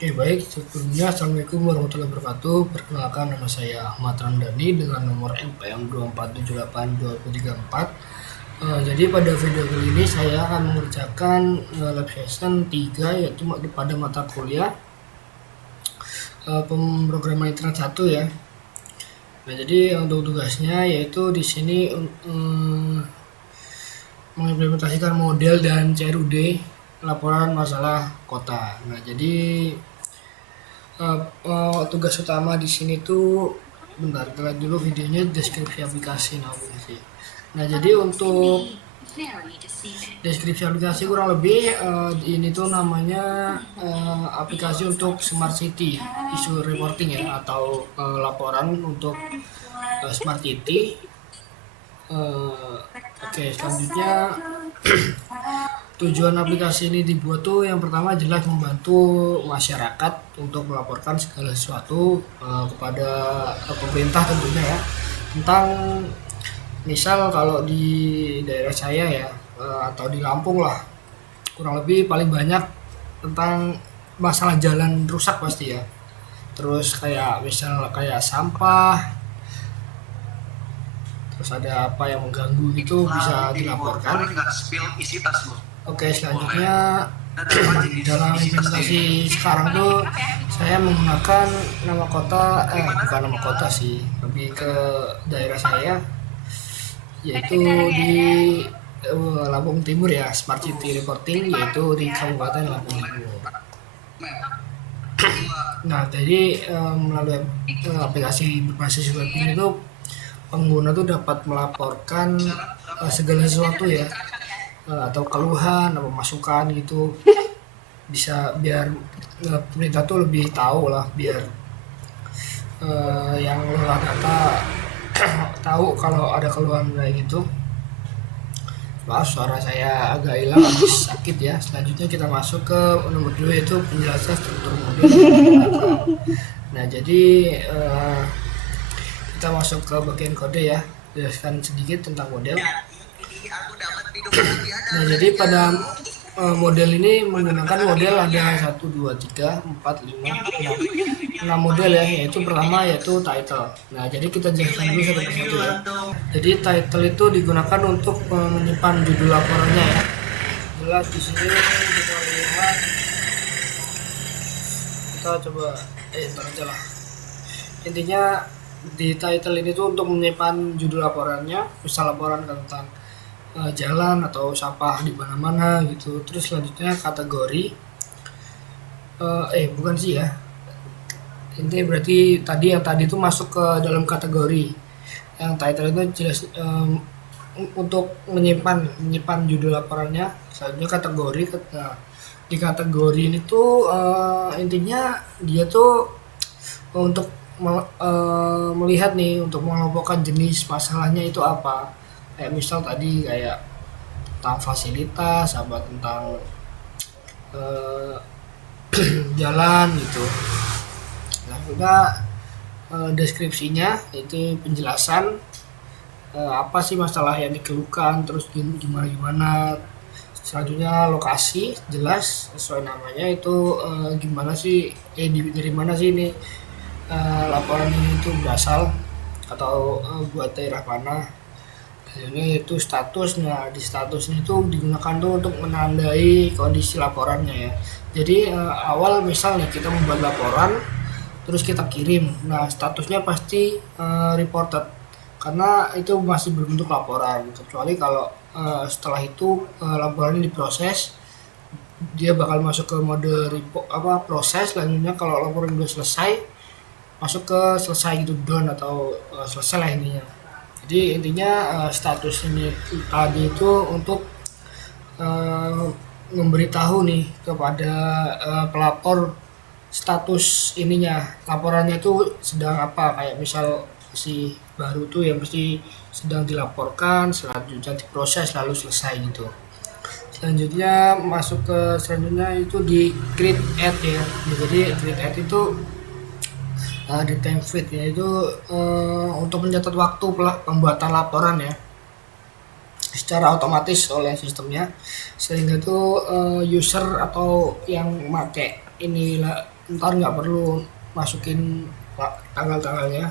Oke, baik. Sebelumnya, Assalamualaikum warahmatullahi wabarakatuh. Perkenalkan, nama saya Ahmad Ramdhani dengan nomor NPM 2478234. Jadi pada video kali ini saya akan mengerjakan lab session 3, yaitu pada mata kuliah pemrograman internet 1 ya. Nah, jadi untuk tugasnya yaitu di sini mengimplementasikan model dan CRUD laporan masalah kota. Nah, jadi tugas utama di sini tuh, bentar, kita lihat dulu videonya, deskripsi aplikasi. Nah, jadi untuk deskripsi aplikasi kurang lebih ini tuh namanya aplikasi untuk smart city issue reporting ya, atau laporan untuk smart city. Oke, selanjutnya tujuan aplikasi ini dibuat tuh yang pertama jelas membantu masyarakat untuk melaporkan segala sesuatu kepada pemerintah tentunya ya, tentang misal kalau di daerah saya ya, atau di Lampung lah, kurang lebih paling banyak tentang masalah jalan rusak pasti ya. Terus kayak misal kayak sampah, terus ada apa yang mengganggu gitu bisa dilaporkan. Oke, selanjutnya dalam implementasi sekarang tuh saya menggunakan nama kota, bukan nama kota sih, lebih ke daerah saya, yaitu di Lampung Timur ya, Smart City Reporting, yaitu di Kabupaten Lampung Timur. Nah, jadi melalui aplikasi berbasis web ini tuh pengguna tuh dapat melaporkan segala sesuatu ya, atau keluhan atau masukan gitu, bisa biar pemerintah tuh lebih tahu lah, biar yang lola data tahu kalau ada keluhan kayak gitu. Maaf, suara saya agak hilang habis sakit ya. Selanjutnya kita masuk ke nomor 2, yaitu penjelasan struktur model. Nah, jadi kita masuk ke bagian kode ya, jelaskan sedikit tentang model. Nah, jadi pada model ini menggunakan model ada 1, 2, 3, 4, 5, 6 model ya, yaitu pertama yaitu title. Nah, jadi kita jelaskan dulu satu persatu ya. Jadi title itu digunakan untuk menyimpan judul laporannya ya. Jelas di sini kita lihat, kita coba ntar aja lah. Intinya di title ini tuh untuk menyimpan judul laporannya, misal laporan tentang jalan atau sampah di mana-mana gitu. Terus selanjutnya kategori, bukan sih ya, intinya berarti yang tadi itu masuk ke dalam kategori. Yang title itu jelas untuk menyimpan judul laporannya. Selanjutnya kategori. Nah, di kategori ini tuh intinya dia tuh untuk melihat nih, untuk mengelompokkan jenis masalahnya itu apa. Kayak misal tadi kayak tentang fasilitas, apa tentang jalan gitu. Selanjutnya deskripsinya, itu penjelasan apa sih masalah yang dikeluhkan, terus gimana. Selanjutnya lokasi, jelas sesuai namanya itu gimana sih, dari mana sih ini laporan ini itu berasal, atau buat daerah mana. Ini itu status. Nah, di status itu digunakan tuh untuk menandai kondisi laporannya ya. Jadi awal misal nih kita membuat laporan terus kita kirim, nah statusnya pasti reported, karena itu masih berbentuk laporan. Kecuali kalau setelah itu laporan ini diproses, dia bakal masuk ke mode proses. Selanjutnya kalau laporan udah selesai, masuk ke selesai gitu, done, atau selesai lah intinya. Jadi intinya status ini tadi itu untuk memberitahu nih kepada pelapor status ininya, laporannya itu sedang apa. Kayak misal si baru tuh yang mesti sedang dilaporkan, selanjutnya diproses lalu selesai gitu. Selanjutnya masuk ke selanjutnya itu di create ad ya. Jadi create ad itu di template ya, itu untuk mencatat waktu pembuatan laporan ya, secara otomatis oleh sistemnya, sehingga tuh user atau yang make ini ntar nggak perlu masukin tanggal-tanggalnya.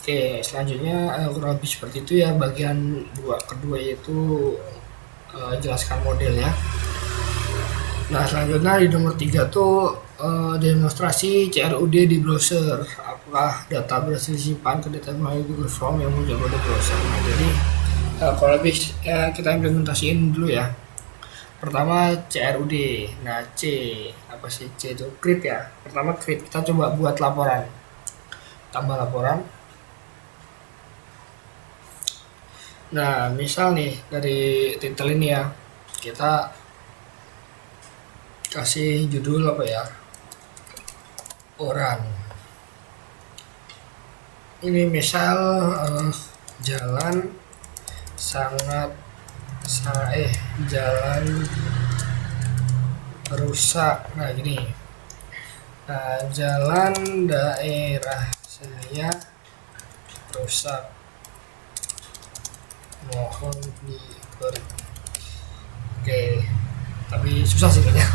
Oke, selanjutnya kurang lebih seperti itu ya bagian kedua yaitu jelaskan modelnya. Nah, selanjutnya di nomor 3 tuh demonstrasi CRUD di browser. Apakah data berhasil disimpan ke data melalui Google Form yang muncul pada browser. Nah, jadi kalau lebih kita implementasiin dulu ya. Pertama CRUD. Nah, apa sih C itu? Create ya. Pertama create, kita coba buat laporan. Tambah laporan. Nah, misal nih dari titel ini ya, kita kasih judul apa ya, orang ini misal jalan sangat jalan rusak. Nah gini, jalan daerah saya rusak, mohon oke, tapi susah sih kayaknya.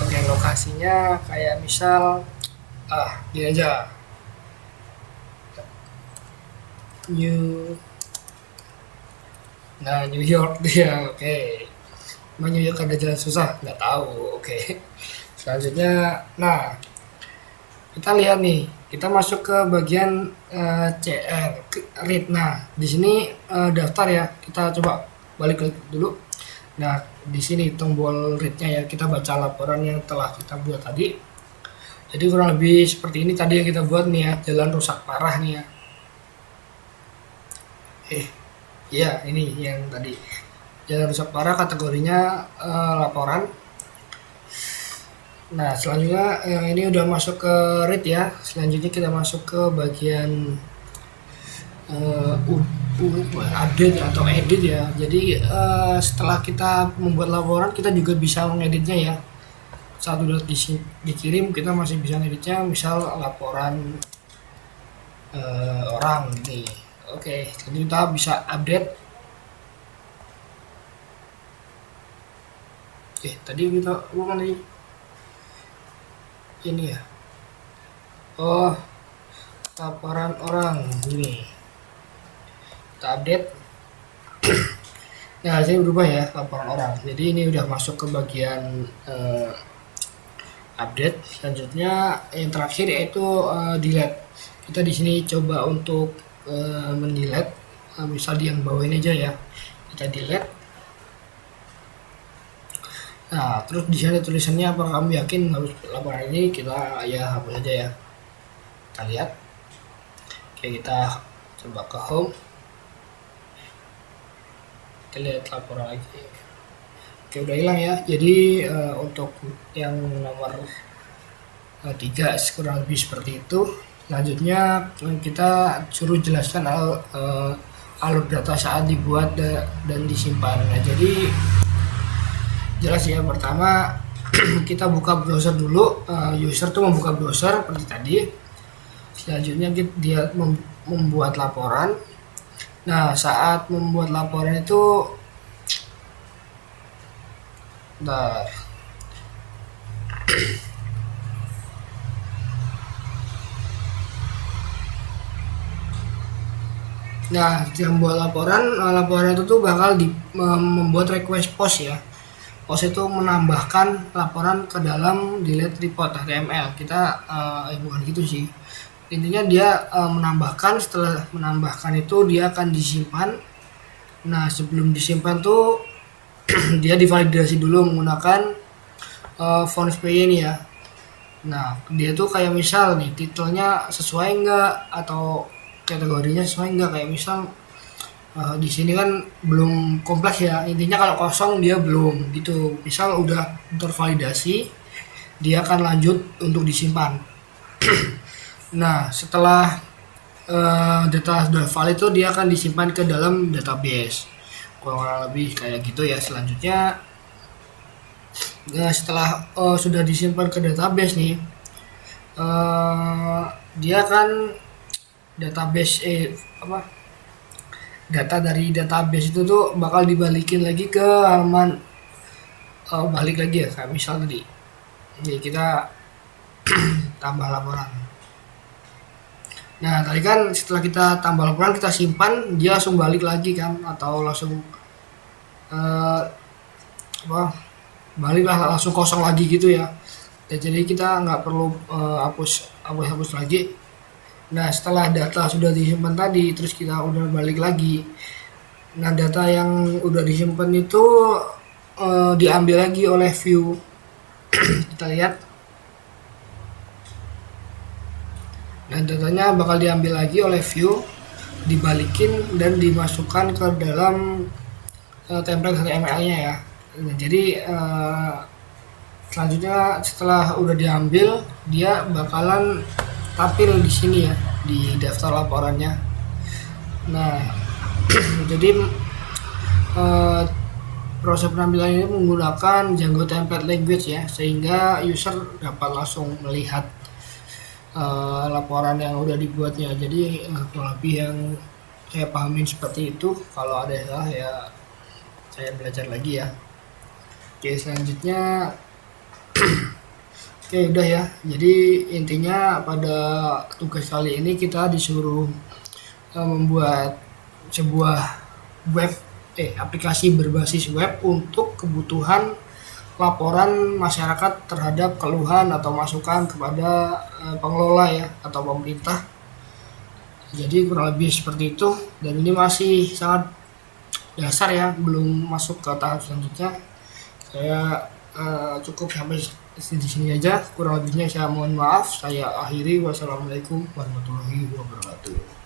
Oke, lokasinya kayak misal gini aja, New York dia. Oke, New York ada jalan susah, nggak tahu. Oke, selanjutnya nah kita lihat nih, kita masuk ke bagian CR read. Nah di sini daftar ya, kita coba balik dulu. Nah di sini tombol readnya ya, kita baca laporan yang telah kita buat tadi. Jadi kurang lebih seperti ini tadi yang kita buat nih ya, jalan rusak parah nih ya. Iya ini yang tadi jalan rusak parah, kategorinya laporan. Nah selanjutnya ini udah masuk ke read ya. Selanjutnya kita masuk ke bagian update atau edit ya. Jadi setelah kita membuat laporan, kita juga bisa mengeditnya ya. Saat udah dikirim, kita masih bisa ngeditnya, misal laporan orang gitu. Oke, jadi kita bisa update. Tadi kita bukan ini ya. Oh, laporan orang ini. Kita update. Nah, hasilnya berubah ya, laporan orang. Jadi ini udah masuk ke bagian update. Selanjutnya yang terakhir yaitu delete. Kita di sini coba untuk mendelete, misal di yang bawah ini aja ya, kita delete. Nah terus di sana tulisannya apakah kamu yakin harus laporan ini, kita ya hapus aja ya. Kita lihat, oke, kita coba ke home, kita lihat laporan lagi. Oke, udah hilang ya. Jadi untuk yang nomor 3 kurang lebih seperti itu. Selanjutnya kita suruh jelaskan alur data saat dibuat dan disimpan. Nah jadi jelas ya, pertama kita buka browser dulu, user tuh membuka browser seperti tadi. Selanjutnya dia membuat laporan. Nah saat membuat laporan itu Nah, yang buat laporan itu tuh bakal membuat request post ya. Post itu menambahkan laporan ke dalam delete report HTML. Kita bukan gitu sih. Intinya dia menambahkan, setelah menambahkan itu dia akan disimpan. Nah, sebelum disimpan tuh dia divalidasi dulu menggunakan font PY ini ya. Nah, dia tuh kayak misal nih, titelnya sesuai enggak atau kategorinya sesuai enggak, kayak misal di sini kan belum kompleks ya, intinya kalau kosong dia belum gitu. Misal udah tervalidasi, dia akan lanjut untuk disimpan. Nah setelah data sudah valid itu dia akan disimpan ke dalam database, kurang lebih kayak gitu ya. Selanjutnya setelah sudah disimpan ke database nih, dia akan database data dari database itu tuh bakal dibalikin lagi ke halaman balik lagi ya, kayak misal tadi. Jadi kita tambah laporan. Nah tadi kan setelah kita tambah laporan kita simpan, dia langsung balik lagi kan, atau langsung eh, apa, balik lah langsung kosong lagi gitu ya. Ya, jadi kita nggak perlu hapus lagi. Nah setelah data sudah disimpan tadi, terus kita udah balik lagi. Nah data yang udah disimpan itu diambil lagi oleh view. Kita lihat. Nah datanya bakal diambil lagi oleh view, dibalikin dan dimasukkan ke dalam template HTML-nya ya. Nah, jadi selanjutnya setelah udah diambil, dia bakalan tampil di sini ya, di daftar laporannya. Nah jadi eh, proses penampilan ini menggunakan Django Template Language ya, sehingga user dapat langsung melihat laporan yang udah dibuatnya. Jadi kurang lebih yang saya pahamin seperti itu. Kalau ada yang salah ya saya belajar lagi ya. Oke selanjutnya, oke udah ya. Jadi intinya pada tugas kali ini kita disuruh membuat sebuah web aplikasi berbasis web untuk kebutuhan laporan masyarakat terhadap keluhan atau masukan kepada pengelola ya atau pemerintah. Jadi kurang lebih seperti itu, dan ini masih sangat dasar ya, belum masuk ke tahap selanjutnya. Saya cukup sampai di sini aja. Kurang lebihnya saya mohon maaf. Saya akhiri. Wassalamualaikum warahmatullahi wabarakatuh.